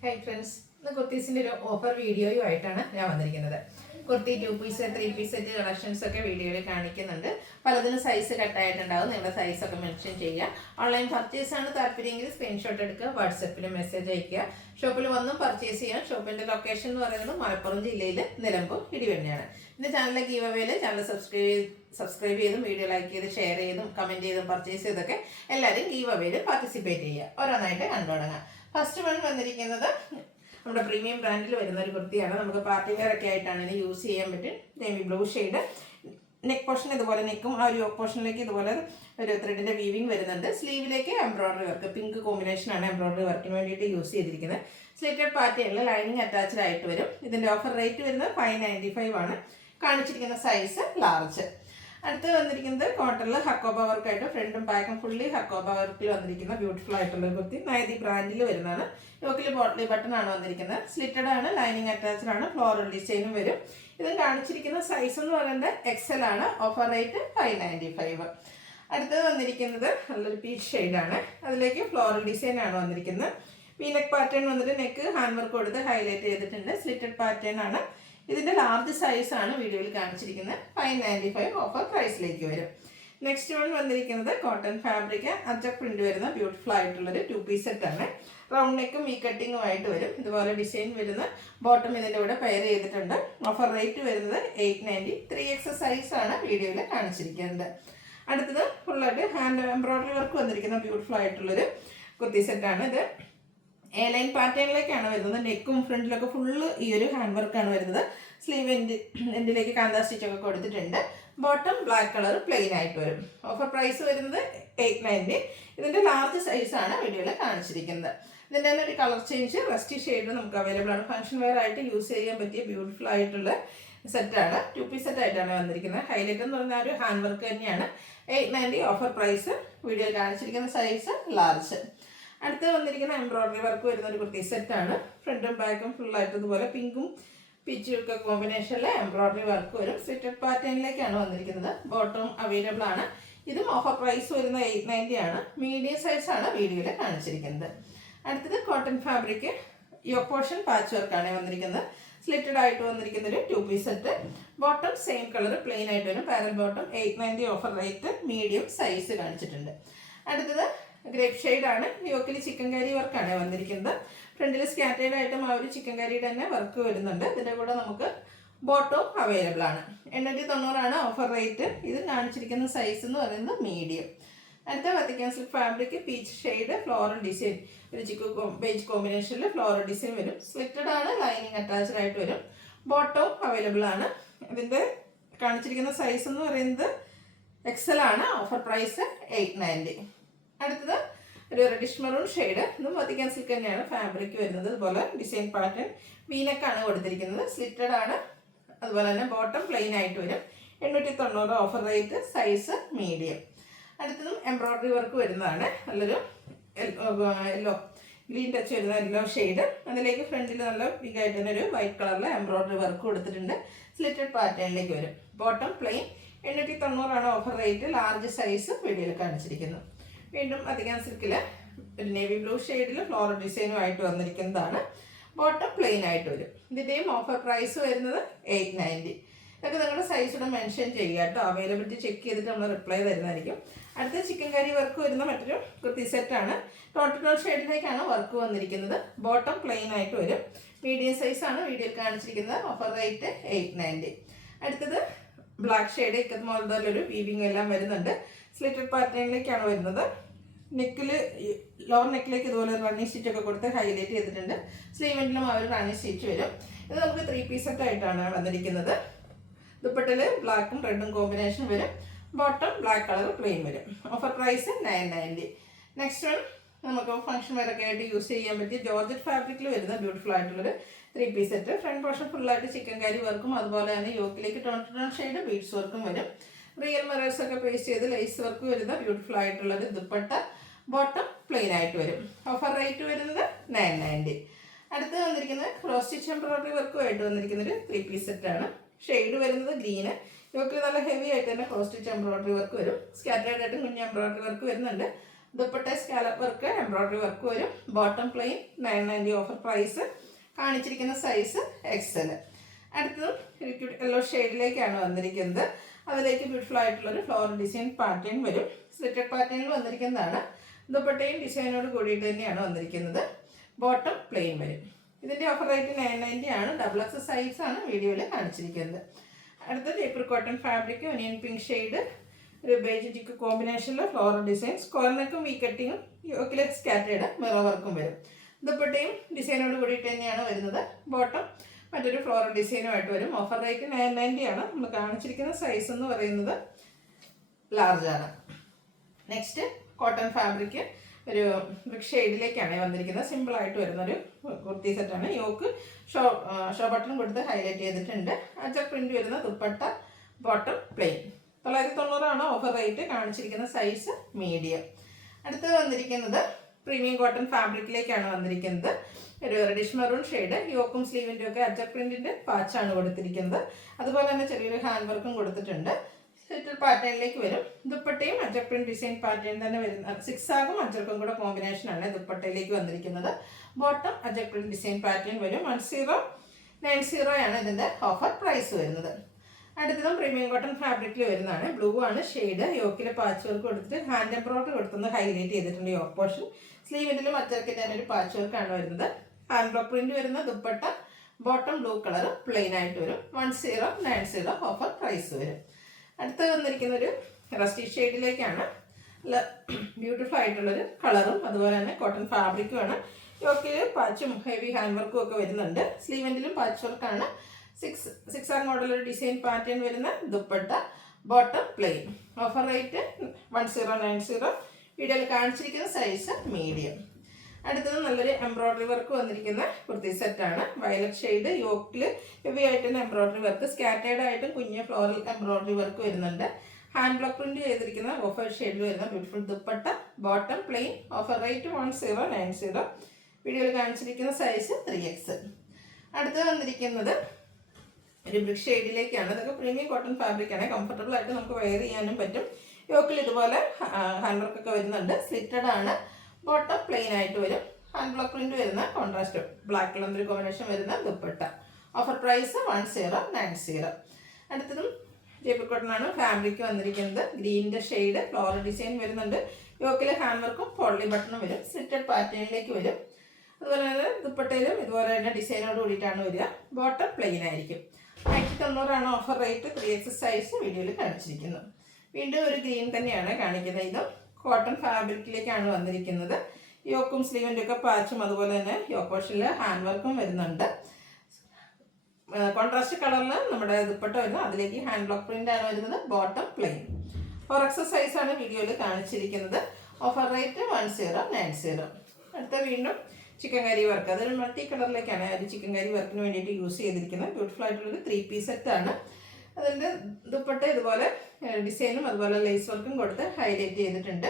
Hi friends, ഇന്ന് കുർത്തീസിൻ്റെ ഒരു offer വീഡിയോയുമായിട്ടാണ് ഞാൻ വന്നിരിക്കുന്നത്. Kurti 2 piece 3 piece set collections ഒക്കെ വീഡിയോയിൽ കാണിക്കുന്നുണ്ട്. പലതിനും സൈസ് കട്ടായിട്ടുണ്ടാവും. നിങ്ങളുടെ സൈസൊക്കെ മെൻഷൻ ചെയ്യുക. ഓൺലൈൻ പർച്ചേസ് ആണ് താല്പര്യമെങ്കിൽ സ്ക്രീൻഷോട്ട് എടുക്കുക, വാട്സപ്പിൽ മെസ്സേജ് അയയ്ക്കുക. ഷോപ്പിൽ വന്നും പർച്ചേസ് ചെയ്യാം. ഷോപ്പിൻ്റെ ലൊക്കേഷൻ എന്ന് പറയുന്നത് മലപ്പുറം ജില്ലയിൽ നിലമ്പൂർ ഇടിവണ്ണയാണ്. പിന്നെ ചാനലിലെ ഗീവ് അവേയിൽ ചാനൽ സബ്സ്ക്രൈബ് ചെയ്തും വീഡിയോ ലൈക്ക് ചെയ്ത് ഷെയർ ചെയ്തും കമൻറ്റ് ചെയ്തും പർച്ചേസ് ചെയ്തൊക്കെ എല്ലാവരും ഗീവ് അവേയിൽ പാർട്ടിസിപ്പേറ്റ് ചെയ്യുക. ഓരോന്നായിട്ട് കണ്ടു തുടങ്ങാം. ഫസ്റ്റ് വൺ വന്നിരിക്കുന്നത് നമ്മുടെ പ്രീമിയം ബ്രാൻഡിൽ വരുന്ന ഒരു കുർത്തിയാണ്. നമുക്ക് പാർട്ടി വെയർ ഒക്കെ ആയിട്ടാണ് ഇത് യൂസ് ചെയ്യാൻ പറ്റും. Navy blue shade, neck portion ഇതുപോലെ നെക്കും ആ ഒരു പോർഷനിലേക്ക് ഇതുപോലെ ഒരു ത്രെഡിൻ്റെ വീവിങ് വരുന്നുണ്ട്. സ്ലീവിലേക്ക് എംബ്രോയിഡറി വർക്ക്, പിങ്ക് കോമ്പിനേഷനാണ് എംബ്രോയിഡറി വർക്കിന് വേണ്ടിയിട്ട് യൂസ് ചെയ്തിരിക്കുന്നത്. സ്ലിറ്റഡ് പാറ്റേണിൽ ലൈനിങ് അറ്റാച്ച്ഡ് ആയിട്ട് വരും. ഇതിൻ്റെ ഓഫർ റേറ്റ് വരുന്നത് 595 ആണ്. കാണിച്ചിരിക്കുന്ന സൈസ് ലാർജ്. അടുത്ത് വന്നിരിക്കുന്നത് കോട്ടണിൽ ഹക്കോബ വർക്കായിട്ട് ഫ്രണ്ടും ബാക്കും ഫുള്ളി ഹക്കോബ വർക്കിൽ വന്നിരിക്കുന്ന ബ്യൂട്ടിഫുൾ ആയിട്ടുള്ള കുർത്തി. നൈതി ബ്രാൻഡിൽ വരുന്നതാണ്. യോക്കിൽ ബോട്ടിലി ബട്ടൺ ആണ് വന്നിരിക്കുന്നത്. സ്ലിറ്റഡ് ആണ്, ലൈനിങ് അറ്റാച്ച്ഡ് ആണ്, ഫ്ലോറൽ ഡിസൈനും വരും. ഇത് കാണിച്ചിരിക്കുന്ന സൈസ് എന്ന് പറയുന്നത് XL ആണ്. Offer rate 595. അടുത്തത് വന്നിരിക്കുന്നത് നല്ലൊരു പീച്ച് ഷെയ്ഡാണ്. അതിലേക്ക് ഫ്ലോറൽ ഡിസൈൻ ആണ് വന്നിരിക്കുന്നത്. വീനെക്ക് പാറ്റേൺ വന്നിട്ട് നെക്ക് ഹാൻഡ് വർക്ക് കൊടുത്ത് ഹൈലൈറ്റ് ചെയ്തിട്ടുണ്ട്. സ്ലിറ്റഡ് പാറ്റേൺ ആണ്. ഇതിൻ്റെ ലാർജ് സൈസാണ് വീഡിയോയിൽ കാണിച്ചിരിക്കുന്നത്. 595 ഓഫർ പ്രൈസിലേക്ക് വരും. നെക്സ്റ്റ് വൺ വന്നിരിക്കുന്നത് കോട്ടൺ ഫാബ്രിക് അജക് പ്രിന്റ് വരുന്ന ബ്യൂട്ടിഫുൾ ആയിട്ടുള്ളൊരു 2 പീസ് സെറ്റാണ്. റൗണ്ട് നെക്കും ഈ കട്ടിങ്ങുമായിട്ട് വരും. ഇതുപോലെ ഡിസൈൻ വരുന്ന ബോട്ടം ഇതിൻ്റെ കൂടെ പെയർ ചെയ്തിട്ടുണ്ട്. ഓഫർ റേറ്റ് വരുന്നത് 890. 3X സൈസാണ് വീഡിയോയിൽ കാണിച്ചിരിക്കുന്നത്. അടുത്തത് ഫുള്ളായിട്ട് ഹാൻഡ് എംബ്രോയിഡറി വർക്ക് വന്നിരിക്കുന്ന ബ്യൂട്ടിഫുൾ ആയിട്ടുള്ളൊരു കുർത്തി സെറ്റാണ്. ഇത് ലൈൻ പാറ്റേണിലേക്കാണ് വരുന്നത്. നെക്കും ഫ്രണ്ടിലൊക്കെ ഫുള്ള് ഈ ഒരു ഹാൻഡ് വർക്കാണ് വരുന്നത്. സ്ലീവ് എൻഡിലേക്ക് കാന്താ സ്റ്റിച്ചൊക്കെ കൊടുത്തിട്ടുണ്ട്. ബോട്ടം ബ്ലാക്ക് കളർ പ്ലെയിൻ ആയിട്ട് വരും. ഓഫർ പ്രൈസ് വരുന്നത് 890. ഇതിൻ്റെ ലാർജ് സൈസാണ് വീഡിയോയിൽ കാണിച്ചിരിക്കുന്നത്. ഇതിൻ്റെ തന്നെ ഒരു കളർ ചേഞ്ച് റസ്റ്റി ഷെയ്ഡ് നമുക്ക് അവൈലബിൾ ആണ്. ഫംഗ്ഷൻ വെയർ ആയിട്ട് യൂസ് ചെയ്യാൻ പറ്റിയ ബ്യൂട്ടിഫുൾ ആയിട്ടുള്ള സെറ്റാണ്. 2 പീസ് സെറ്റായിട്ടാണ് വന്നിരിക്കുന്നത്. ഹൈലൈറ്റ് എന്ന് പറഞ്ഞാൽ ഒരു ഹാൻഡ് വർക്ക് തന്നെയാണ്. 890 ഓഫർ പ്രൈസ്. വീഡിയോയിൽ കാണിച്ചിരിക്കുന്ന സൈസ് ലാർജ്. അടുത്ത് വന്നിരിക്കുന്ന എംബ്രോയിഡറി വർക്ക് വരുന്ന ഒരു കുർത്തി സെറ്റാണ്. ഫ്രണ്ടും ബാക്കും ഫുള്ളായിട്ട് ഇതുപോലെ പിങ്കും പീച്ചും ഒക്കെ കോമ്പിനേഷനിൽ എംബ്രോയിഡറി വർക്ക് വരും. സ്ലിറ്റഡ് പാറ്റേണിലേക്കാണ് വന്നിരിക്കുന്നത്. ബോട്ടം അവൈലബിൾ ആണ്. ഇതും ഓഫർ പ്രൈസ് വരുന്ന 890 ആണ്. മീഡിയം സൈസാണ് വീഡിയോയിൽ കാണിച്ചിരിക്കുന്നത്. അടുത്തത് cotton fabric yoke portion patch വർക്കാണ് വന്നിരിക്കുന്നത്. സ്ലിറ്റഡ് ആയിട്ട് വന്നിരിക്കുന്ന ഒരു 2 പീസ് സെറ്റ്. ബോട്ടം സെയിം കളർ പ്ലെയിൻ ആയിട്ട് വരും. Parallel bottom 890 offer rate. Medium size കാണിച്ചിട്ടുണ്ട്. അടുത്തത് ഗ്രേപ്പ് ഷെയ്ഡാണ്. യോക്കിൽ ചിക്കൻ കറി വർക്കാണ് വന്നിരിക്കുന്നത്. ഫ്രണ്ടിൽ സ്കാറ്റേഡ് ആയിട്ടും ആ ഒരു ചിക്കൻ കറിയുടെ തന്നെ വർക്ക് വരുന്നുണ്ട്. ഇതിൻ്റെ കൂടെ നമുക്ക് ബോട്ടവും അവൈലബിൾ ആണ്. 890 ആണ് ഓഫർ റേറ്റ്. ഇത് കാണിച്ചിരിക്കുന്ന സൈസ് എന്ന് പറയുന്നത് മീഡിയം. അടുത്ത Vatican silk fabric peach shade floral design, ഒരു ബേജ് കോമ്പിനേഷനിൽ ഫ്ലോറൽ ഡിസൈൻ വരും. സ്ലിറ്റഡ് ആണ്, ലൈനിങ് അറ്റാച്ച്ഡ് ആയിട്ട് വരും. ബോട്ടവും അവൈലബിൾ ആണ്. ഇതിൻ്റെ കാണിച്ചിരിക്കുന്ന സൈസ് എന്ന് പറയുന്നത് XL ആണ്. Offer price 890. അടുത്തത് ഒരു റെഡിഷ് മെറൂൺ ഷെയ്ഡ്. ഇതും വത്തിക്കാൻ സിൽക്ക് തന്നെയാണ് ഫാബ്രിക് വരുന്നത്. അതുപോലെ ഡിസൈൻ പാറ്റേൺ വീനക്കാണ് കൊടുത്തിരിക്കുന്നത്. സ്ലിറ്റഡ് ആണ്. അതുപോലെ തന്നെ ബോട്ടം പ്ലെയിൻ ആയിട്ട് വരും. 890 ഓഫർ റേറ്റ്. Size medium. അടുത്തതും എംബ്രോയിഡറി വർക്ക് വരുന്നതാണ്. നല്ലൊരു യെല്ലോ ഗ്രീൻ ടച്ച് വരുന്ന യെല്ലോ ഷെയ്ഡ്. അതിലേക്ക് ഫ്രണ്ടിൽ നല്ല ബിഗായിട്ട് തന്നെ ഒരു വൈറ്റ് കളറിൽ എംബ്രോയിഡറി വർക്ക് കൊടുത്തിട്ടുണ്ട്. സ്ലിറ്റഡ് പാറ്റേണിലേക്ക് വരും. Bottom plain. 890 ആണ് ഓഫർ റേറ്റ്. ലാർജ് സൈസ് വീഡിയോയിൽ കാണിച്ചിരിക്കുന്നു. വീണ്ടും അധികം സിൽക്കിൽ ഒരു നേവി ബ്ലൂ ഷെയ്ഡിൽ ഫ്ലോറൽ ഡിസൈനുമായിട്ട് വന്നിരിക്കുന്നതാണ്. ബോട്ടം പ്ലെയിൻ ആയിട്ട് വരും. ഇതിൻ്റെയും ഓഫർ പ്രൈസ് വരുന്നത് 890. ഇതൊക്കെ നിങ്ങളുടെ സൈസോടെ മെൻഷൻ ചെയ്യുക കേട്ടോ. അവൈലബിലിറ്റി ചെക്ക് ചെയ്തിട്ട് നമ്മൾ റിപ്ലൈ തരുന്നതായിരിക്കും. അടുത്ത ചിക്കൻ കറി വർക്ക് വരുന്ന മറ്റൊരു കുർത്തി സെറ്റാണ്. ടോട്ടൽ ഷെയ്ഡിലേക്കാണ് വർക്ക് വന്നിരിക്കുന്നത്. ബോട്ടം പ്ലെയിൻ ആയിട്ട് വരും. മീഡിയം സൈസാണ് വീഡിയോയിൽ കാണിച്ചിരിക്കുന്നത്. Offer rate 890. അടുത്തത് ബ്ലാക്ക് ഷെയ്ഡ് ഇക്കത്ത് മോഡലൊരു വീവിങ് എല്ലാം വരുന്നുണ്ട്. സ്ലിറ്റഡ് പാറ്റേണിലേക്കാണ് വരുന്നത്. നെക്കിൽ ലോവർ നെക്കിലേക്ക് ഇതുപോലെ റണ്ണിങ് സ്റ്റിച്ചൊക്കെ കൊടുത്ത് ഹൈലൈറ്റ് ചെയ്തിട്ടുണ്ട്. സ്ലീവെൻറ്റിലും ആ ഒരു റണ്ണിങ് സ്റ്റിച്ച് വരും. ഇത് നമുക്ക് 3 പീസ് സെറ്റായിട്ടാണ് വന്നിരിക്കുന്നത്. ദുപ്പട്ടയിൽ ബ്ലാക്കും റെഡും കോമ്പിനേഷൻ വരും. ബോട്ടം ബ്ലാക്ക് കളർ പ്ലെയിൻ വരും. Offer price 990. നെക്സ്റ്റ് വൺ നമുക്ക് ഫംഗ്ഷൻ വെയറൊക്കെ ആയിട്ട് യൂസ് ചെയ്യാൻ പറ്റിയ ജോർജറ്റ് ഫാബ്രിക്കിൽ വരുന്ന ബ്യൂട്ടിഫുൾ ആയിട്ടുള്ളൊരു 3 പീസ് സെറ്റ്. ഫ്രണ്ട് പോർഷൻ ഫുള്ളായിട്ട് ചിക്കൻ കറി വർക്കും അതുപോലെ തന്നെ യോക്കിലേക്ക് ടോൺ ഷെയ്ഡ് ബീഡ്സ് വർക്കും വരും. റിയൽ മിറേഴ്സ് ഒക്കെ പേസ്റ്റ് ചെയ്ത് ലേസ് വർക്ക് വരുന്ന ബ്യൂട്ടിഫുൾ ആയിട്ടുള്ളൊരു ദുപ്പട്ട. ബോട്ടം പ്ലെയിൻ ആയിട്ട് വരും. ഓഫർ റേറ്റ് വരുന്നത് 990. അടുത്ത് വന്നിരിക്കുന്നത് ക്രോസ് സ്റ്റിച്ച് എംബ്രോയിഡറി വർക്കുമായിട്ട് വന്നിരിക്കുന്നൊരു 3 പീസ് സെറ്റാണ്. ഷെയ്ഡ് വരുന്നത് ഗ്രീന്. യോക്കിൽ നല്ല ഹെവി ആയിട്ട് തന്നെ ക്രോസ് സ്റ്റിച്ച് എംബ്രോയിഡറി വർക്ക് വരും. സ്കാറ്റേർഡ് ആയിട്ട് കുഞ്ഞ് എംബ്രോയിഡറി വർക്ക് വരുന്നുണ്ട്. Dupatta scallop work embroidery work വരും. Bottom plain 990 offer price. കാണിച്ചിരിക്കുന്ന സൈസ് XL. അടുത്തതും യെല്ലോ ഷെയ്ഡിലേക്കാണ് വന്നിരിക്കുന്നത്. അതിലേക്ക് ബ്യൂട്ടിഫുൾ ആയിട്ടുള്ളൊരു ഫ്ലോറൽ ഡിസൈൻ പാറ്റേൺ വരും. സ്ലിറ്റഡ് പാറ്റേണിൽ വന്നിരിക്കുന്നതാണ്. ദുപ്പട്ടയും ഡിസൈനോട് കൂടിയിട്ട് തന്നെയാണ് വന്നിരിക്കുന്നത്. ബോട്ടം പ്ലെയിൻ വരും. ഇതിൻ്റെ ഓഫർ റേറ്റ് 990 ആണ്. XXL സൈസാണ് വീഡിയോയിൽ കാണിച്ചിരിക്കുന്നത്. അടുത്തത് April cotton fabric onion pink shade, ഒരു ബേജ് ടിക്ക് കോമ്പിനേഷനിൽ ഫ്ലോറൽ ഡിസൈൻസ്, കോർണക്കും വി കട്ടിങ്ങും യോക്കിലെ സ്കാറ്റേഡ് മിറർ വർക്കും വരും. ദുപ്പട്ടയും ഡിസൈനോട് കൂടിയിട്ട് തന്നെയാണ് വരുന്നത്. ബോട്ടം മറ്റൊരു ഫ്ലോറൽ ഡിസൈനുമായിട്ട് വരും. ഓഫർ റേറ്റ് 990 ആണ്. നമ്മൾ കാണിച്ചിരിക്കുന്ന സൈസ് എന്ന് പറയുന്നത് ലാർജ് ആണ്. നെക്സ്റ്റ് കോട്ടൺ ഫാബ്രിക് ഒരു ബ്രിക്ക് ഷെയ്ഡിലേക്കാണ് വന്നിരിക്കുന്നത്. സിമ്പിളായിട്ട് വരുന്നൊരു കുർത്തി സെറ്റാണ്. യോക്ക് ഷോ ബട്ടൺ കൊടുത്ത് ഹൈലൈറ്റ് ചെയ്തിട്ടുണ്ട്. അജ പ്രിന്റ് വരുന്ന ദുപ്പട്ട, ബോട്ടം പ്ലെയിൻ. 990 ആണ് ഓഫർ റേറ്റ്. കാണിച്ചിരിക്കുന്ന സൈസ് മീഡിയം. അടുത്തത് വന്നിരിക്കുന്നത് പ്രീമിയം കോട്ടൺ ഫാബ്രിക്കിലേക്കാണ് വന്നിരിക്കുന്നത്. ഒരു റെഡിഷ് മെറൂൺ ഷെയ്ഡ്. യോക്കും സ്ലീവിൻ്റെ ഒക്കെ അജ പ്രിന്റിന്റെ പാച്ചാണ് കൊടുത്തിരിക്കുന്നത്. അതുപോലെ തന്നെ ചെറിയൊരു ഹാൻഡ് വർക്കും കൊടുത്തിട്ടുണ്ട്. സെറ്റൽ പാറ്റേണിലേക്ക് വരും. ദുപ്പട്ടയും അജ പ്രിന്റ് ഡിസൈൻ പാറ്റേൺ തന്നെ വരുന്ന 6 ആകും അജർക്കും കൂടെ കോമ്പിനേഷനാണ് ദുപ്പട്ടയിലേക്ക് വന്നിരിക്കുന്നത്. ബോട്ടം അജ പ്രിന്റ് ഡിസൈൻ പാറ്റേൺ വരും. 1090 ആണ് ഇതിന്റെ ഓഫർ പ്രൈസ് വരുന്നത്. അടുത്തതും പ്രീമിയം കോട്ടൺ ഫാബ്രിക്കിൽ വരുന്നതാണ്. ബ്ലൂ ആണ് ഷെയ്ഡ്. യോക്കിലെ പാച്ച് വർക്ക് കൊടുത്തിട്ട് ഹാൻഡ് എംബ്രോയ്ഡറി കൊടുത്തൊന്ന് ഹൈലൈറ്റ് ചെയ്തിട്ടുണ്ട് യോക്ക് പോർഷൻ. സ്ലീവിലും അച്ചർക്കിൻ്റെ തന്നെ ഒരു പാച്ച് വർക്കാണ് വരുന്നത്. ഹാൻഡ് ബ്ലോക്ക് പ്രിന്റ് വരുന്ന dupatta, bottom blue colour plain ആയിട്ട് വരും. 1090 ഓഫർ പ്രൈസ് വരും. അടുത്തത് വന്നിരിക്കുന്ന ഒരു റസ്റ്റി ഷെയ്ഡിലേക്കാണ്. നല്ല ബ്യൂട്ടിഫുൾ ആയിട്ടുള്ളൊരു കളറും അതുപോലെ തന്നെ കോട്ടൺ ഫാബ്രിക്കുമാണ്. യോക്കിൽ പാച്ചും ഹെവി ഹാൻഡ് വർക്കും ഒക്കെ വരുന്നുണ്ട്. സ്ലീവെൻറ്റിലും പാച്ച് വർക്കാണ്. 6 ആർ മോഡൽ ഒരു ഡിസൈൻ പാറ്റേൺ വരുന്ന dupatta, bottom plain. Offer rate 1090. വീഡിയോയിൽ കാണിച്ചിരിക്കുന്ന സൈസ് മീഡിയം. അടുത്തത് നല്ലൊരു എംബ്രോയ്ഡറി വർക്ക് വന്നിരിക്കുന്ന കുർത്തി സെറ്റാണ്. Violet shade. യോക്കിൽ ഹെവി ആയിട്ട് തന്നെ എംബ്രോയ്ഡറി വർക്ക്, സ്കാറ്റേർഡ് ആയിട്ടും കുഞ്ഞ് ഫ്ലോറൽ എംബ്രോയ്ഡറി വർക്ക് വരുന്നുണ്ട്. ഹാൻഡ് ബ്ലോക്ക് പ്രിന്റ് ചെയ്തിരിക്കുന്ന ഓഫർ ഷെയ്ഡിൽ വരുന്ന beautiful dupatta, bottom plain. Offer rate 1090. വീഡിയോയിൽ കാണിച്ചിരിക്കുന്ന സൈസ് 3XL. അടുത്തത് വന്നിരിക്കുന്നത് ഒരു ബ്രിക്ക് ഷെയ്ഡിലേക്കാണ്. ഇതൊക്കെ പ്രീമിയം കോട്ടൺ ഫാബ്രിക്കാണ്. കംഫർട്ടബിൾ ആയിട്ട് നമുക്ക് വെയർ ചെയ്യാനും പറ്റും. യോക്കിൽ ഇതുപോലെ ഹാൻഡ് വർക്ക് ഒക്കെ വരുന്നുണ്ട്. സ്ലിറ്റഡ് ആണ്. ബോട്ടം പ്ലെയിൻ ആയിട്ട് വരും. ഹാൻഡ് ബ്ലോക്ക് പ്രിന്റ് വരുന്ന കോൺട്രാസ്റ്റ് ബ്ലാക്ക് കളർ കോമ്പിനേഷൻ വരുന്ന ദുപ്പട്ട. Offer price 1090. അടുത്തതും ജയ്പൂർ കോട്ടൺ ആണ് ഫാബ്രിക് വന്നിരിക്കുന്നത്. ഗ്രീനിന്റെ ഷെയ്ഡ്. ഫ്ലോറൽ ഡിസൈൻ വരുന്നുണ്ട്. യോക്കിലെ ഹാൻഡ് വർക്കും പോളി ബട്ടണും വരും. സ്ലിറ്റഡ് പാറ്റേണിലേക്ക് വരും. അതുപോലെ തന്നെ ദുപ്പട്ടയിലും ഇതുപോലെ തന്നെ ഡിസൈനോട് കൂടിയിട്ടാണ് വരിക. ബോട്ടം പ്ലെയിൻ ആയിരിക്കും. 1090 ആണ് ഓഫർ റേറ്റ്. 3XL സൈസ് വീഡിയോയിൽ കാണിച്ചിരിക്കുന്നു. വീണ്ടും ഒരു ഗ്രീൻ തന്നെയാണ് കാണിക്കുന്നത്. ഇതും കോട്ടൺ ഫാബ്രിക്കിലേക്കാണ് വന്നിരിക്കുന്നത്. യോക്കും സ്ലീവിൻ്റെ ഒക്കെ പാച്ചും അതുപോലെ തന്നെ യോക്ക് പോർഷനിൽ ഹാൻഡ് വർക്കും വരുന്നുണ്ട്. കോൺട്രാസ്റ്റ് കളറിൽ നമ്മുടെ ദുപ്പട്ട വരുന്നത്. അതിലേക്ക് ഹാൻഡ് ബ്ലോക്ക് പ്രിന്റ് ആണ് വരുന്നത്. Bottom plain. 4XL സൈസാണ് വീഡിയോയിൽ കാണിച്ചിരിക്കുന്നത്. Offer rate 1090. അടുത്ത വീണ്ടും ചിക്കൻ കറി വർക്ക്. അതൊരു മൾട്ടി കളറിലേക്കാണ് ഒരു ചിക്കൻ കറി വർക്കിന് വേണ്ടിയിട്ട് യൂസ് ചെയ്തിരിക്കുന്നത്. ബ്യൂട്ടിഫുൾ ആയിട്ടുള്ളൊരു 3 പീസ് സെറ്റാണ്. അതിൻ്റെ ദുപ്പട്ട ഇതുപോലെ ഡിസൈനും അതുപോലെ ലേസ് വർക്കും കൊടുത്ത് ഹൈലൈറ്റ് ചെയ്തിട്ടുണ്ട്.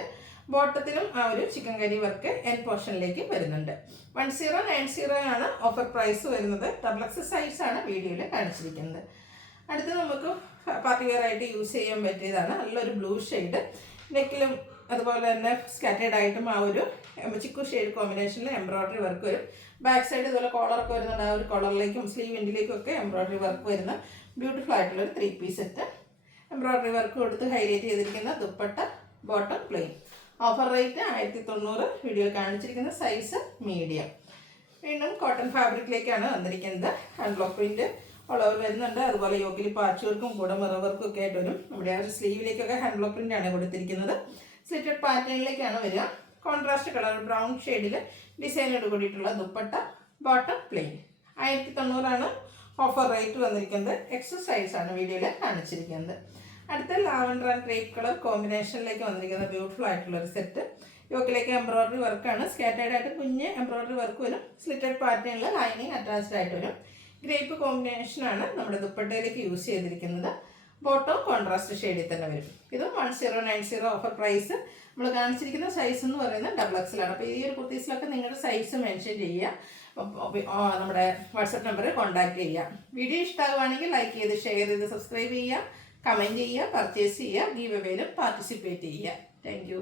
ബോട്ടത്തിലും ആ ഒരു ചിക്കൻ കറി വർക്ക് എൻ പോർഷനിലേക്ക് വരുന്നുണ്ട്. 1090 ആണ് ഓഫർ പ്രൈസ് വരുന്നത്. XXL സൈസാണ് വീഡിയോയിൽ കാണിച്ചിരിക്കുന്നത്. അടുത്ത് നമുക്ക് പാർട്ടി വെയർ ആയിട്ട് യൂസ് ചെയ്യാൻ പറ്റിയതാണ്. നല്ലൊരു ബ്ലൂ ഷെയ്ഡ്. നെക്കിലും അതുപോലെ തന്നെ സ്കാറ്റേഡ് ആയിട്ടും ആ ഒരു ചിക്കു ഷെയ്ഡ് കോമ്പിനേഷനിൽ എംബ്രോയ്ഡറി വർക്ക് വരും. ബാക്ക് സൈഡ് ഇതുപോലെ കോളറൊക്കെ വരുന്നുണ്ട്. ആ ഒരു കോളറിലേക്കും സ്ലീവ് എൻഡിലേക്കും ഒക്കെ എംബ്രോയ്ഡറി വർക്ക് വരുന്ന ബ്യൂട്ടിഫുൾ ആയിട്ടുള്ളൊരു 3 പീസ് സെറ്റ്. എംബ്രോയ്ഡറി വർക്ക് കൊടുത്ത് ഹൈലൈറ്റ് ചെയ്തിരിക്കുന്ന dupatta, bottom plain. Offer rate 1090. Video കാണിച്ചിരിക്കുന്ന സൈസ് മീഡിയം. വീണ്ടും കോട്ടൺ ഫാബ്രിക്കിലേക്കാണ് വന്നിരിക്കുന്നത്. ഹാൻഡ് ബ്ലോക്ക് പ്രിന്റ് ഉള്ളവർ വരുന്നുണ്ട്. അതുപോലെ യോക്കിൽ പാച്ച് വർക്കും കൂടെ മിറർ വർക്കും ഒക്കെ ആയിട്ട് വരും. നമ്മുടെ ആ ഒരു സ്ലീവിലേക്കൊക്കെ ഹാൻഡ് ബ്ലോക്ക് പ്രിന്റ് ആണ് കൊടുത്തിരിക്കുന്നത്. സ്ലിറ്റഡ് പാറ്റേണിലേക്കാണ് വരിക. കോൺട്രാസ്റ്റ് കളർ ബ്രൗൺ ഷെയ്ഡിൽ ഡിസൈനോട് കൂടിയിട്ടുള്ള ദുപ്പട്ട, ബോട്ടം പ്ലെയിൻ. 1090 ആണ് ഓഫർ റേറ്റ് വന്നിരിക്കുന്നത്. XL സൈസാണ് വീഡിയോയിൽ കാണിച്ചിരിക്കുന്നത്. അടുത്ത ലാവൻഡർ ആൻഡ് ക്രേപ്പ് കളർ കോമ്പിനേഷനിലേക്ക് വന്നിരിക്കുന്ന ബ്യൂട്ടിഫുൾ ആയിട്ടുള്ള ഒരു സെറ്റ്. യോക്കിലേക്ക് എംബ്രോയ്ഡറി വർക്കാണ്. സ്കാറ്റേർഡ് ആയിട്ട് കുഞ്ഞ് എംബ്രോയ്ഡറി വർക്ക് വരും. സ്ലിറ്റഡ് പാറ്റേണിൽ ലൈനിങ് അറ്റാച്ച്ഡ് ആയിട്ട് വരും. ഗ്രേപ്പ് കോമ്പിനേഷനാണ് നമ്മുടെ ദുപ്പട്ടയിലേക്ക് യൂസ് ചെയ്തിരിക്കുന്നത്. ബോട്ടം കോൺട്രാസ്റ്റ് ഷെയ്ഡിൽ തന്നെ വരും. ഇതും 1090 ഓഫർ പ്രൈസ്. നമ്മൾ കാണിച്ചിരിക്കുന്ന സൈസ് എന്ന് പറയുന്നത് XXL ആണ്. അപ്പോൾ ഈ ഒരു കുർത്തീസിലൊക്കെ നിങ്ങളുടെ സൈസ് മെൻഷൻ ചെയ്യുക. നമ്മുടെ വാട്സപ്പ് നമ്പറിൽ കോൺടാക്ട് ചെയ്യുക. വീഡിയോ ഇഷ്ടമാകുവാണെങ്കിൽ ലൈക്ക് ചെയ്ത് ഷെയർ ചെയ്ത് സബ്സ്ക്രൈബ് ചെയ്യുക, കമൻറ്റ് ചെയ്യുക, പർച്ചേസ് ചെയ്യുക, ഗീവ് അവേയിലും പാർട്ടിസിപ്പേറ്റ് ചെയ്യുക. Thank you.